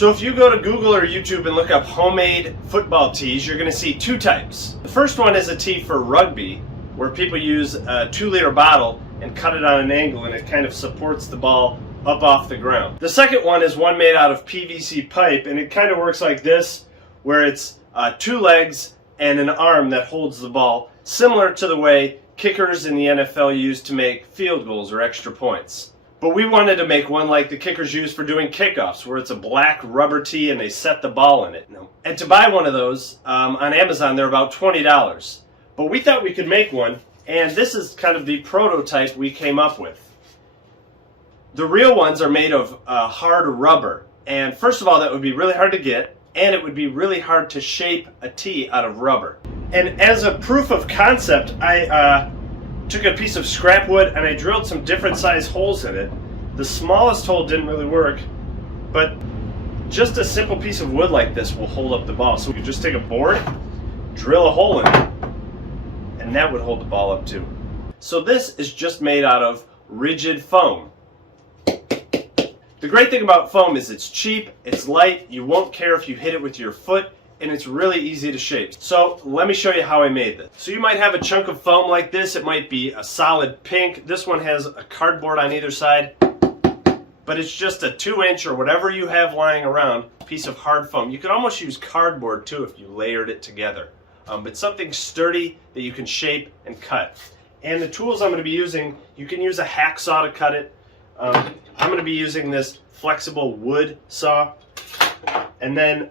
So if you go to Google or YouTube and look up homemade football tees, you're going to see two types. The first one is a tee for rugby, where people use a 2-liter bottle and cut it on an angle, and it kind of supports the ball up off the ground. The second one is one made out of PVC pipe, and it kind of works like this, where it's 2 legs and an arm that holds the ball, similar to the way kickers in the NFL use to make field goals or extra points. But we wanted to make one like the kickers use for doing kickoffs, where it's a black rubber tee and they set the ball in it. And to buy one of those on Amazon, they're about $20. But we thought we could make one, and this is kind of the prototype we came up with. The real ones are made of hard rubber, and first of all, that would be really hard to get, and it would be really hard to shape a tee out of rubber. And as a proof of concept, I took a piece of scrap wood and I drilled some different size holes in it. The smallest hole didn't really work, but just a simple piece of wood like this will hold up the ball. So you just take a board, drill a hole in it, and that would hold the ball up too. So this is just made out of rigid foam. The great thing about foam is it's cheap, it's light, you won't care if you hit it with your foot, and it's really easy to shape. So let me show you how I made this. So you might have a chunk of foam like this. It might be a solid pink. This one has a cardboard on either side, but it's just a 2-inch or whatever you have lying around piece of hard foam. You could almost use cardboard too if you layered it together. But something sturdy that you can shape and cut. And the tools I'm going to be using, you can use a hacksaw to cut it. I'm going to be using this flexible wood saw, and then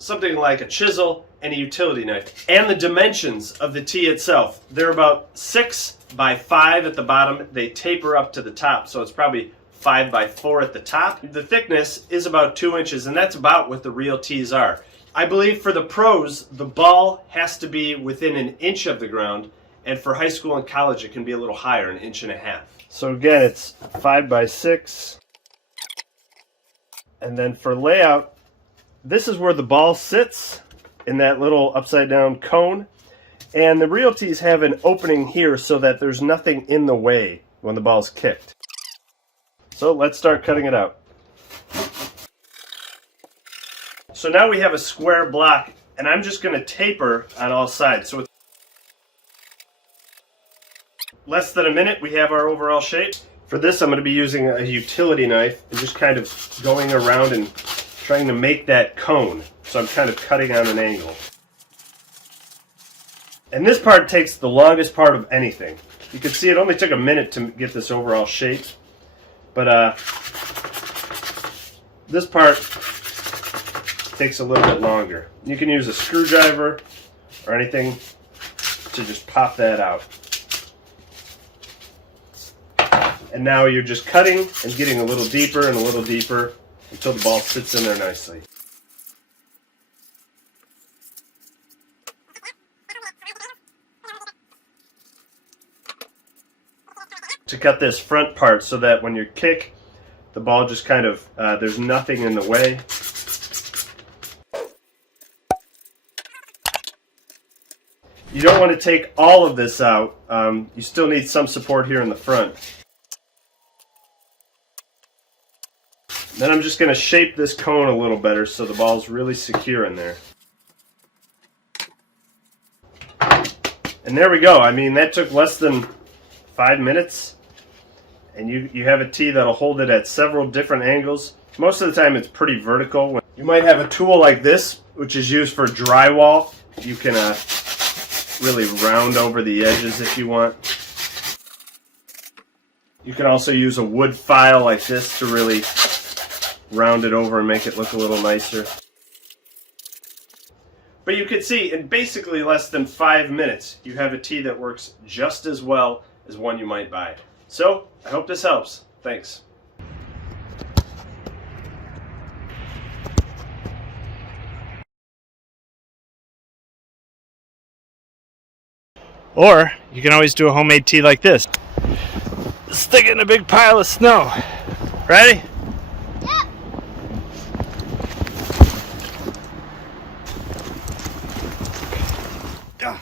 something like a chisel and a utility knife. And the dimensions of the tee itself, they're about 6 by 5 at the bottom. They taper up to the top, so it's probably 5 by 4 at the top. The thickness is about 2 inches, and that's about what the real tees are. I believe for the pros, the ball has to be within 1 inch of the ground, and for high school and college, it can be a little higher, 1.5 inches. So again, it's 5 by 6. And then for layout, this is where the ball sits in that little upside down cone. And the real tees have an opening here so that there's nothing in the way when the ball's kicked. So let's start cutting it out. So now we have a square block, and I'm just going to taper on all sides. So it's less than a minute, we have our overall shape. For this, I'm going to be using a utility knife and just kind of going around and trying to make that cone. So I'm kind of cutting on an angle. And this part takes the longest part of anything. You can see it only took a minute to get this overall shape. But this part takes a little bit longer. You can use a screwdriver or anything to just pop that out. And now you're just cutting and getting a little deeper and a little deeper until the ball sits in there nicely. To cut this front part so that when you kick, the ball just kind of, there's nothing in the way. You don't want to take all of this out. You still need some support here in the front. Then I'm just going to shape this cone a little better so the ball's really secure in there. And there we go. I mean, that took less than 5 minutes. And you have a tee that'll hold it at several different angles. Most of the time it's pretty vertical. You might have a tool like this, which is used for drywall. You can really round over the edges if you want. You can also use a wood file like this to really round it over and make it look a little nicer. But you can see in basically less than 5 minutes you have a tee that works just as well as one you might buy. So I hope this helps. Thanks. Or you can always do a homemade tee like this. Stick it in a big pile of snow. Ready? Yep.